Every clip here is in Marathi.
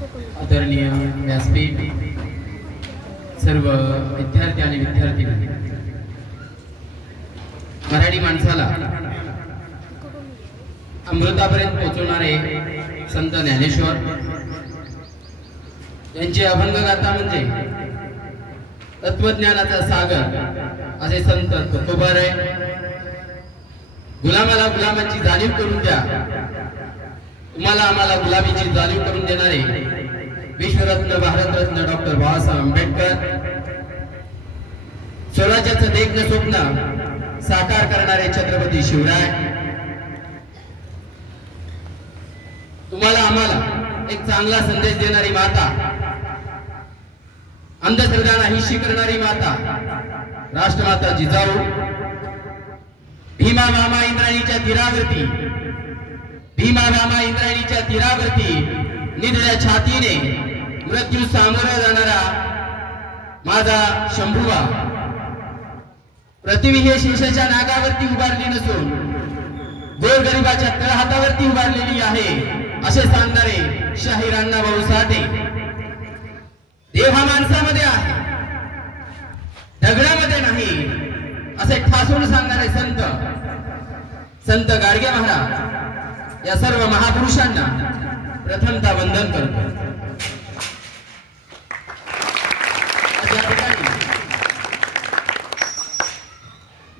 आदरणीय व्यासपीठ सर्व विद्यार्थी आणि विद्यार्थी मराठी माणसाला अमृतापर्यंत पोहोचवणारे संत ज्ञानेश्वर. यांची अभंग गाथा म्हणजे तत्वज्ञानाचा सागर असे संत तुकोबाराय गुलामाला गुलामाची जाणीव करून द्या. तुम्हाला आम्हाला गुलाबीची जाणीव करून देणारे विश्वरत्न भारतरत्न डॉक्टर बाबासाहेब आंबेडकर. स्वराज्याचं देखणं स्वप्न साकार करणारे छत्रपती शिवराय. तुम्हाला आम्हाला एक चांगला संदेश देणारी माता अंधश्रद्धा नाहीशी करणारी माता राष्ट्रमाता जिजाऊ भीमा मामा इंद्राणीच्या तीरावरती भीमा मामा इंद्रायणीच्या तीरावरती निधड्या छातीने मृत्यू सामोरा जाणारा माझा शंभुवा पृथ्वी हे शेषाच्या नागावरती उभारली नसून गोरगरिबाच्या तळहातावरती उभारलेली आहे असे सांगणारे शाहीर अण्णाभाऊ साठे. देव हा माणसामध्ये आहे दगडामध्ये नाही असे ठासून सांगणारे संत संत गाडगे महाराज. या सर्व महापुरुषांना प्रथमता वंदन करतो.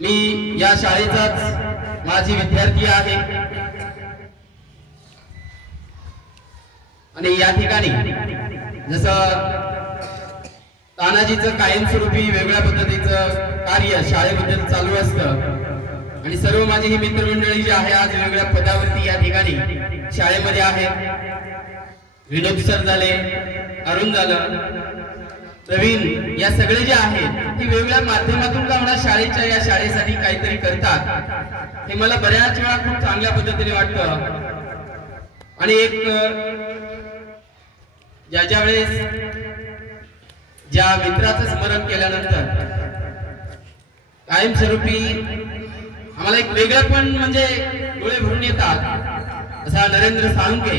मी या शाळेचाच माझी विद्यार्थी आहे. आणि या ठिकाणी जसं तानाजीचं कायमस्वरूपी वेगळ्या पद्धतीचं कार्य शाळेबद्दल चालू असतं आणि सर्व माझी ही मित्रमंडळी जी आहे आज वेगळ्या पदावरती या ठिकाणी शाळेमध्ये आहे. विनोद सर झाले अरुण झालं प्रवीण या सगळे जे आहेत ते वेगळ्या माध्यमातून का म्हणा शाळेच्या या शाळेसाठी काहीतरी करतात? हे मला बऱ्याच वेळा खूप चांगल्या पद्धतीने वाटतं. आणि एक ज्या ज्या वेळेस ज्या मित्राचं स्मरण केल्यानंतर कायमस्वरूपी आम्हाला एक वेगळं पण म्हणजे डोळे भरून येतात असा नरेंद्र साळुंके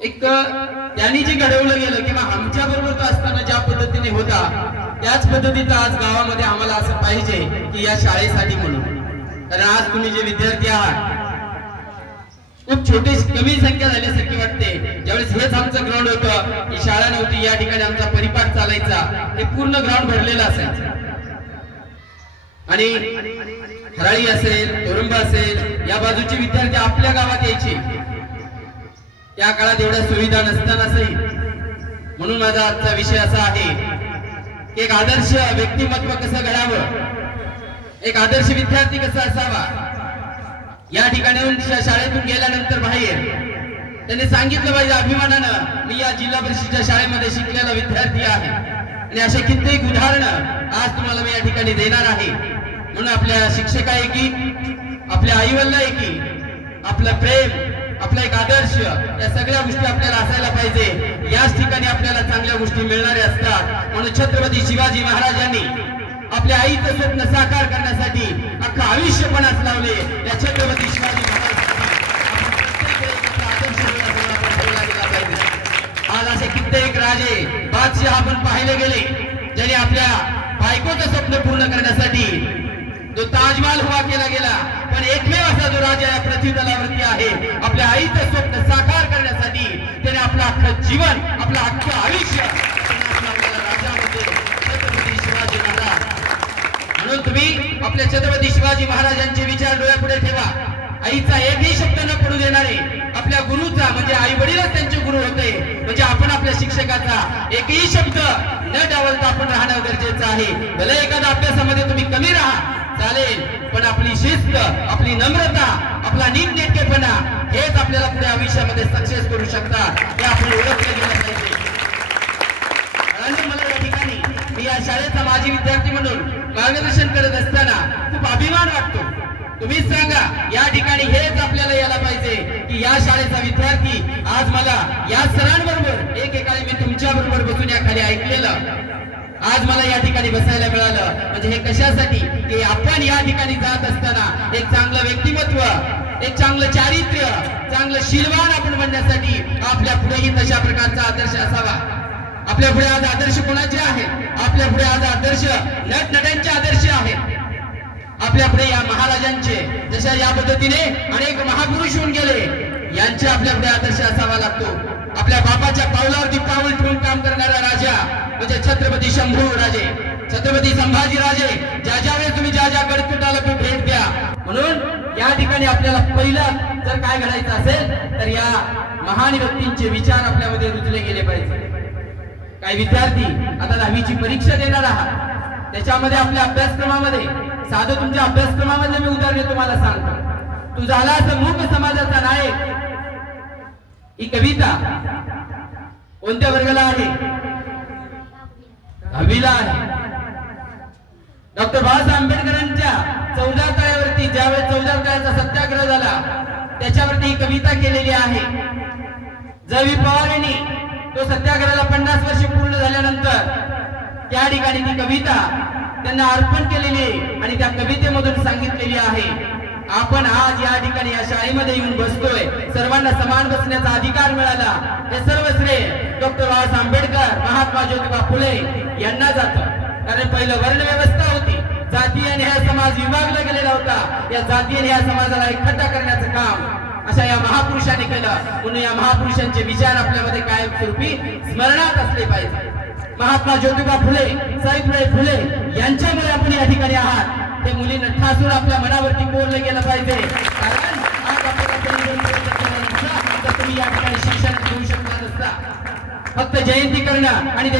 एक त्यांनी जे घडवलं गेलं किंवा आमच्या बरोबर तो असताना ज्या पद्धतीने होता त्याच पद्धतीचा आज गावामध्ये आम्हाला असं पाहिजे की या शाळेसाठी म्हणून. कारण आज तुम्ही जे विद्यार्थी आहात खूप छोटी कमी संख्या झाल्यासारखी वाटते. ज्यावेळेस हेच आमचं ग्राउंड होतं ही शाळा नव्हती या ठिकाणी आमचा परिपाठ चालायचा हे पूर्ण ग्राउंड भरलेलं असायचं. आणि हराळी असेल तोरंबा असेल या बाजूचे विद्यार्थी आपल्या गावात यायचे. त्या काळात एवढ्या सुविधा नसतानासही म्हणून माझा आजचा विषय असा आहे की एक आदर्श व्यक्तिमत्व कसं घडावं? एक आदर्श विद्यार्थी कसा असावा? या ठिकाणाहून शाळेतून गेल्यानंतर बाहेर त्यांनी सांगितलं पाहिजे अभिमानानं मी या जिल्हा परिषदेच्या शाळेमध्ये शिकलेला विद्यार्थी आहे. आणि असे कित्येक उदाहरणं आज तुम्हाला मी या ठिकाणी देणार आहे. म्हणून आपल्या शिक्षका की आपल्या आईवडिला आहे की आपलं प्रेम आपला एक आदर्श या सगळ्या गोष्टी आपल्याला असायला पाहिजे. याच ठिकाणी आपल्याला चांगल्या गोष्टी मिळणाऱ्या असतात. म्हणून छत्रपती शिवाजी महाराजांनी आपल्या आईचं स्वप्न साकार करण्यासाठी अख्खा आयुष्यपणाच लावले. या छत्रपती शिवाजी आज असे कित्येक राजे बादशाह आपण पाहिले गेले ज्यांनी आपल्या बायकोचं स्वप्न पूर्ण करण्यासाठी जो ताजमहाल उभा केला गेला पण एकमेव असा जो राजा या पृथ्वी तलावरती आहे आपल्या आईचं स्वप्न साकार करण्यासाठी त्याने आपलं अख्खं जीवन आपलं अख्खं आयुष्य शिवाजी महाराज. म्हणून तुम्ही आपल्या छत्रपती शिवाजी महाराजांचे विचार डोळ्यापुढे ठेवा. आईचा एकही शब्द न पडू देणारे आपल्या गुरुचा म्हणजे आई वडीलच त्यांचे गुरु होते. म्हणजे आपण आपल्या शिक्षकाचा एकही शब्द न डावलता आपण राहणं गरजेचं आहे. भले एखादा अभ्यासामध्ये तुम्ही कमी राहा चालेल. पण आपली शिस्त आपली नम्रता आपला नीटनेटकेपणा हेच आपल्याला पुढे आयुष्यामध्ये सक्सेस करू शकतात. हे आपण ओळखलं गेलं पाहिजे. मला या ठिकाणी मी या शाळेचा माजी विद्यार्थी म्हणून मार्गदर्शन करत असताना खूप अभिमान वाटतो. तुम्हीच सांगा या ठिकाणी हेच आपल्याला यायला पाहिजे की या शाळेचा विद्यार्थी आज मला या सरांबरोबर एकेकाळी मी तुमच्या बरोबर बसून या खाली ऐकलेलं. आज मला या ठिकाणी बसायला मिळालं. म्हणजे हे कशासाठी? की आपण या ठिकाणी जात असताना एक चांगलं व्यक्तिमत्व एक चांगलं चारित्र्य चांगलं शिलवान आपण बनण्यासाठी आपल्या पुढेही तशा प्रकारचा आदर्श असावा. आपल्या पुढे आज आदर्श कोणाचे आहेत आपल्या पुढे आज आदर्श नटनट्यांचे आदर्श आहेत आपल्या पुढे या महाराजांचे जशा या पद्धतीने अनेक महापुरुष होऊन गेले यांचे आपल्या पुढे आदर्श असावा लागतो. आपल्या बापाच्या पावलावरती पाऊल ठेवून काम करणारा राजा म्हणजे छत्रपती शंभू राजे. छत्रपती संभाजीराजे ज्या ज्या वेळेस तुम्ही ज्या ज्या गडकिटाला तुम्ही भेट द्या म्हणून या ठिकाणी आपल्याला पहिलं जर काय घडायचं असेल तर या महान व्यक्तींचे विचार आपल्यामध्ये रुजले गेले पाहिजे. काही विद्यार्थी आता दहावीची परीक्षा देणार आहात. त्याच्यामध्ये आपल्या अभ्यासक्रमामध्ये साधं तुमच्या अभ्यासक्रमामध्ये मी उदाहरण तुम्हाला सांगतो. तू झाला असं मूक समाजाचा नायक. ही कविता कोणत्या वर्गाला आहे? दहावीला आहे. डॉक्टर बाबासाहेब आंबेडकरांच्या चौदा तळ्यावरती ज्यावेळेस चौदा तळ्याचा सत्याग्रह झाला त्याच्यावरती ही कविता केलेली आहे. जवी पवार यांनी तो सत्याग्रहाला पन्नास वर्ष पूर्ण झाल्यानंतर त्या ठिकाणी ती कविता त्यांना अर्पण केलेली आहे आणि त्या कवितेमधून सांगितलेली आहे आपण आज या ठिकाणी या शाळेमध्ये येऊन बसतोय. सर्वांना समान बसण्याचा अधिकार मिळाला. हे सर्व श्रेय डॉक्टर बाबासाहेब आंबेडकर महात्मा ज्योतिबा फुले यांना जातं. कारण पहिलं वर्ण व्यवस्था होती. जाती आणि हा समाज विभागला गेलेला होता. या जाती आणि ह्या समाजाला एकट्ठा करण्याचं काम अशा या महापुरुषाने केलं. म्हणून या महापुरुषांचे विचार आपल्यामध्ये कायमस्वरूपी स्मरणात असले पाहिजे. महात्मा ज्योतिबा फुले साईफुले फुले यांच्यामुळे आपण या ठिकाणी आहात. ते मुलींना ठासून आपल्या मनावरती कोरलं गेलं पाहिजे. कारण आज तुम्ही या ठिकाणी शिक्षण घेऊ शकणार नसता. फक्त जयंती करणं आणि